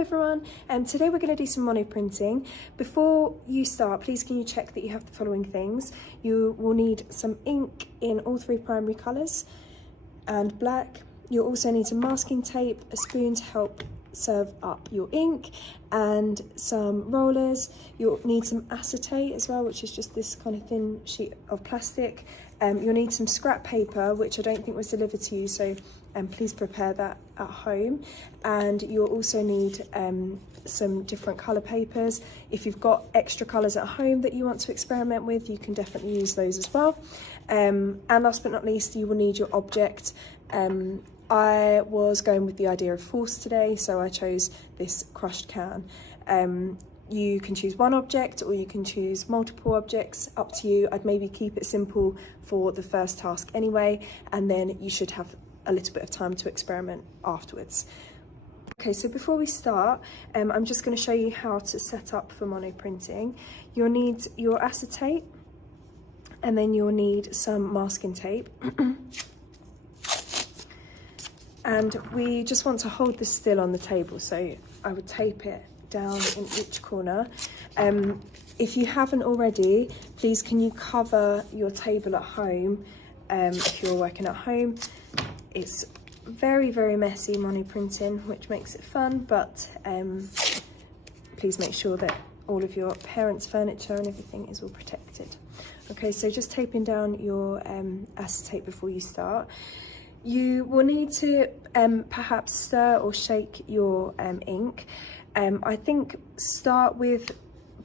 everyone, and today we're going to do some monoprinting. Before you start, please can you check that you have the following things. You will need some ink in all three primary colours and black. You'll also need some masking tape, a spoon to help serve up your ink, and some rollers. You'll need some acetate as well, which is just this kind of thin sheet of plastic. You'll need some scrap paper, which I don't think was delivered to you, so please prepare that at home. And you'll also need some different colour papers. If you've got extra colours at home that you want to experiment with, you can definitely use those as well. And last but not least, you will need your object. I was going with the idea of force today, so I chose this crushed can. You can choose one object or you can choose multiple objects, up to you. I'd maybe keep it simple for the first task anyway, and then you should have a little bit of time to experiment afterwards. Okay, so before we start, I'm just going to show you how to set up for monoprinting. You'll need your acetate, and then you'll need some masking tape. And we just want to hold this still on the table, so I would tape it down in each corner. If you haven't already, please can you cover your table at home if you're working at home. It's very, very messy monoprinting, which makes it fun, but please make sure that all of your parents' furniture and everything is all protected. Okay, so just taping down your acetate before you start. You will need to perhaps stir or shake your ink. I think start with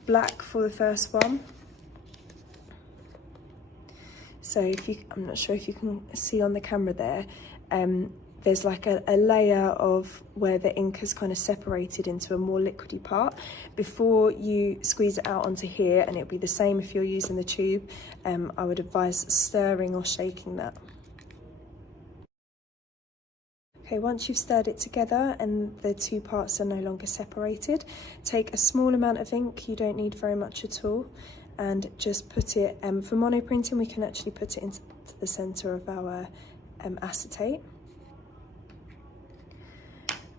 black for the first one. So if you, I'm not sure if you can see on the camera there, there's like a layer of where the ink has kind of separated into a more liquidy part. Before you squeeze it out onto here, and it'll be the same if you're using the tube, I would advise stirring or shaking that. Okay, once you've stirred it together and the two parts are no longer separated, take a small amount of ink, you don't need very much at all, and just put it, for monoprinting we can actually put it into the centre of our acetate.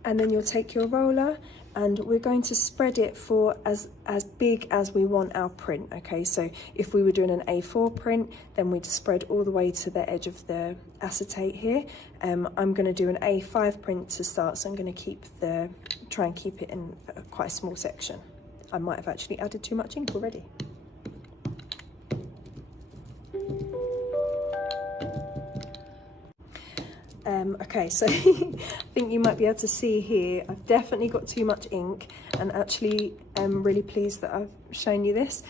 And then you'll take your roller and we're going to spread it for as big as we want our print, okay? So if we were doing an A4 print, then we'd spread all the way to the edge of the acetate here. I'm gonna do an A5 print to start, so I'm gonna try and keep it in quite a small section. I might have actually added too much ink already. Okay, so I think you might be able to see here, I've definitely got too much ink, and actually I'm really pleased that I've shown you this.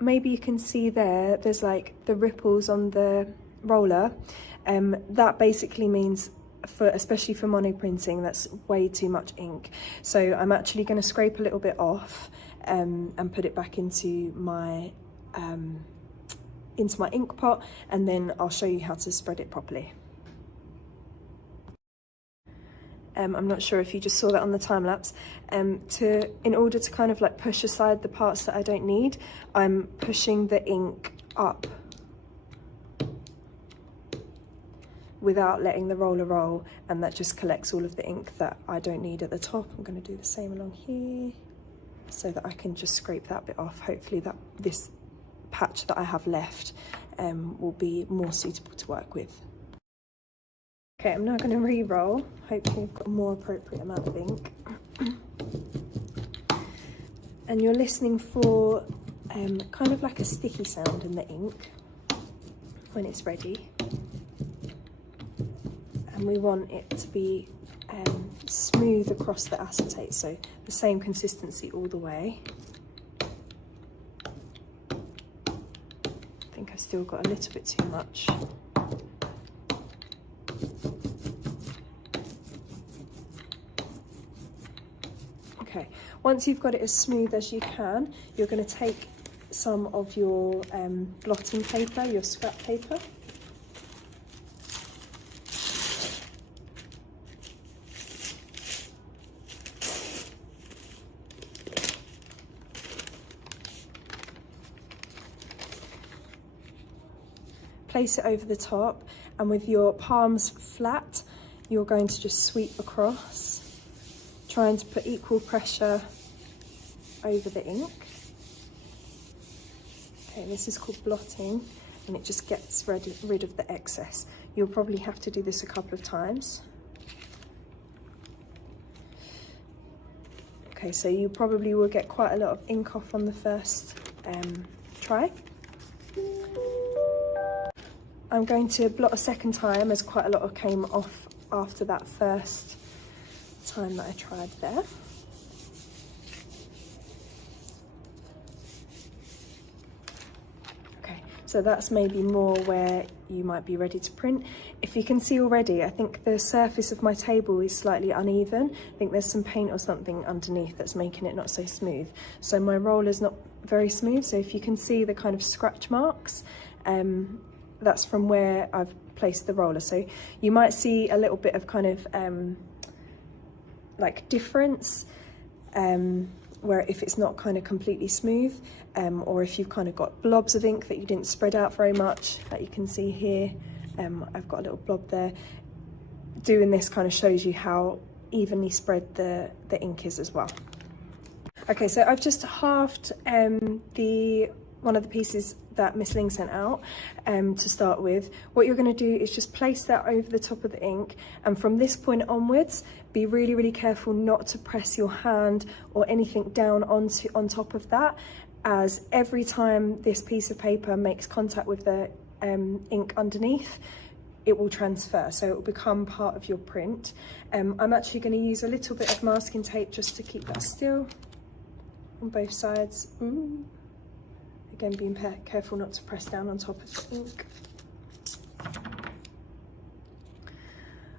Maybe you can see there's like the ripples on the roller. That basically means, especially for monoprinting, that's way too much ink. So I'm actually going to scrape a little bit off and put it back into my ink pot, and then I'll show you how to spread it properly. I'm not sure if you just saw that on the time lapse. In order to kind of like push aside the parts that I don't need, I'm pushing the ink up without letting the roller roll, and that just collects all of the ink that I don't need at the top. I'm going to do the same along here so that I can just scrape that bit off. Hopefully that this patch that I have left will be more suitable to work with. Okay, I'm now going to re-roll. Hopefully I've got a more appropriate amount of ink. And you're listening for kind of like a sticky sound in the ink when it's ready. And we want it to be smooth across the acetate, so the same consistency all the way. I think I've still got a little bit too much. Okay, once you've got it as smooth as you can, you're going to take some of your blotting paper, your scrap paper. Place it over the top, and with your palms flat, you're going to just sweep across, trying to put equal pressure over the ink. Okay, this is called blotting, and it just gets rid of the excess. You'll probably have to do this a couple of times. Okay, so you probably will get quite a lot of ink off on the first try. I'm going to blot a second time, as quite a lot of came off after that first time that I tried there. Okay, so that's maybe more where you might be ready to print. If you can see already, I think the surface of my table is slightly uneven. I think there's some paint or something underneath that's making it not so smooth. So my roller's not very smooth, so if you can see the kind of scratch marks, that's from where I've placed the roller. So you might see a little bit of kind of like difference where if it's not kind of completely smooth, or if you've kind of got blobs of ink that you didn't spread out very much, like you can see here. I've got a little blob there. Doing this kind of shows you how evenly spread the ink is as well. Okay, so I've just halved one of the pieces that Miss Ling sent out to start with. What you're going to do is just place that over the top of the ink, and from this point onwards, be really, really careful not to press your hand or anything down on top of that, as every time this piece of paper makes contact with the ink underneath, it will transfer, so it will become part of your print. I'm actually going to use a little bit of masking tape just to keep that still on both sides. Again, being careful not to press down on top of the ink.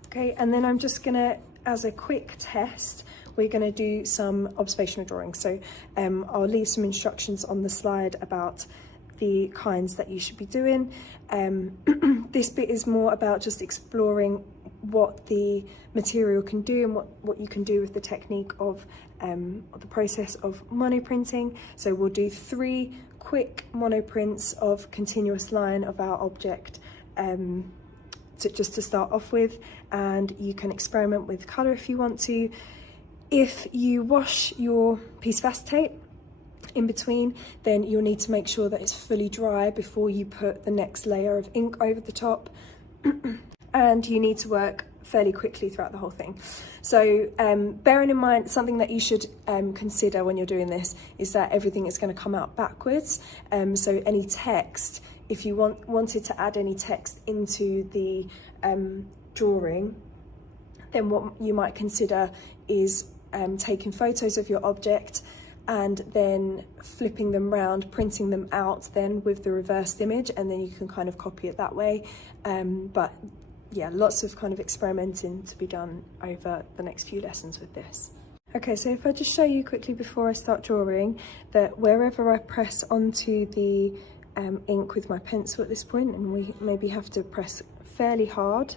Okay, and then I'm just gonna, as a quick test, we're gonna do some observational drawing. So I'll leave some instructions on the slide about the kinds that you should be doing. This bit is more about just exploring what the material can do and what you can do with the technique of the process of monoprinting. So we'll do 3 quick monoprints of continuous line of our object just to start off with, and you can experiment with colour if you want to. If you wash your piece of acetate in between, then you'll need to make sure that it's fully dry before you put the next layer of ink over the top. And you need to work fairly quickly throughout the whole thing. So bearing in mind, something that you should consider when you're doing this is that everything is going to come out backwards. So any text, if you wanted to add any text into the drawing, then what you might consider is taking photos of your object and then flipping them round, printing them out then with the reversed image, and then you can kind of copy it that way. But yeah, lots of kind of experimenting to be done over the next few lessons with this. Okay, so if I just show you quickly before I start drawing, that wherever I press onto the ink with my pencil at this point, and we maybe have to press fairly hard,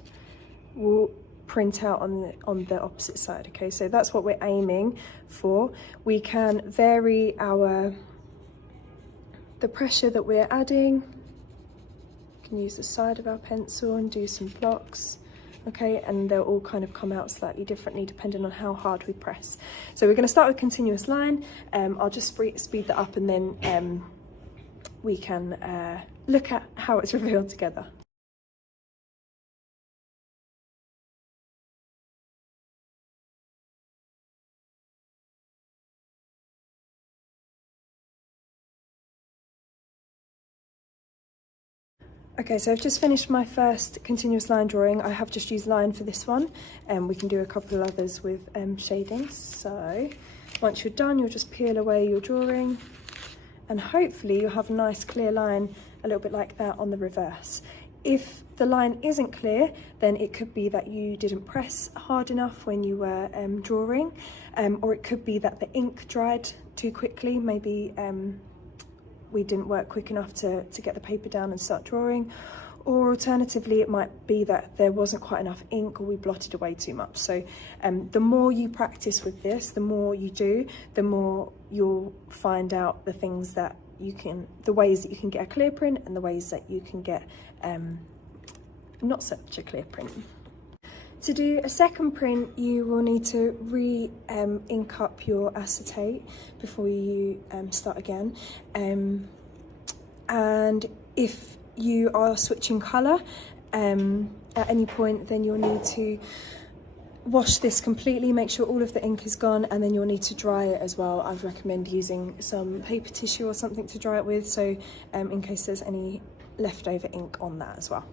we'll print out on the opposite side. Okay, so that's what we're aiming for. We can vary the pressure that we're adding. We can use the side of our pencil and do some blocks. Okay, and they'll all kind of come out slightly differently depending on how hard we press. So we're going to start with continuous line. I'll just speed that up, and then we can look at how it's revealed together. Okay, so I've just finished my first continuous line drawing. I have just used line for this one, and we can do a couple of others with shading. So once you're done, you'll just peel away your drawing, and hopefully you'll have a nice clear line, a little bit like that on the reverse. If the line isn't clear, then it could be that you didn't press hard enough when you were drawing, or it could be that the ink dried too quickly. Maybe we didn't work quick enough to get the paper down and start drawing, or alternatively it might be that there wasn't quite enough ink, or we blotted away too much. So the more you practice with this, the more you do, the more you'll find out the things that you can, the ways that you can get a clear print and the ways that you can get not such a clear print. To do a second print, you will need to ink up your acetate before you start again. And if you are switching colour at any point, then you'll need to wash this completely, make sure all of the ink is gone, and then you'll need to dry it as well. I'd recommend using some paper tissue or something to dry it with, so in case there's any leftover ink on that as well.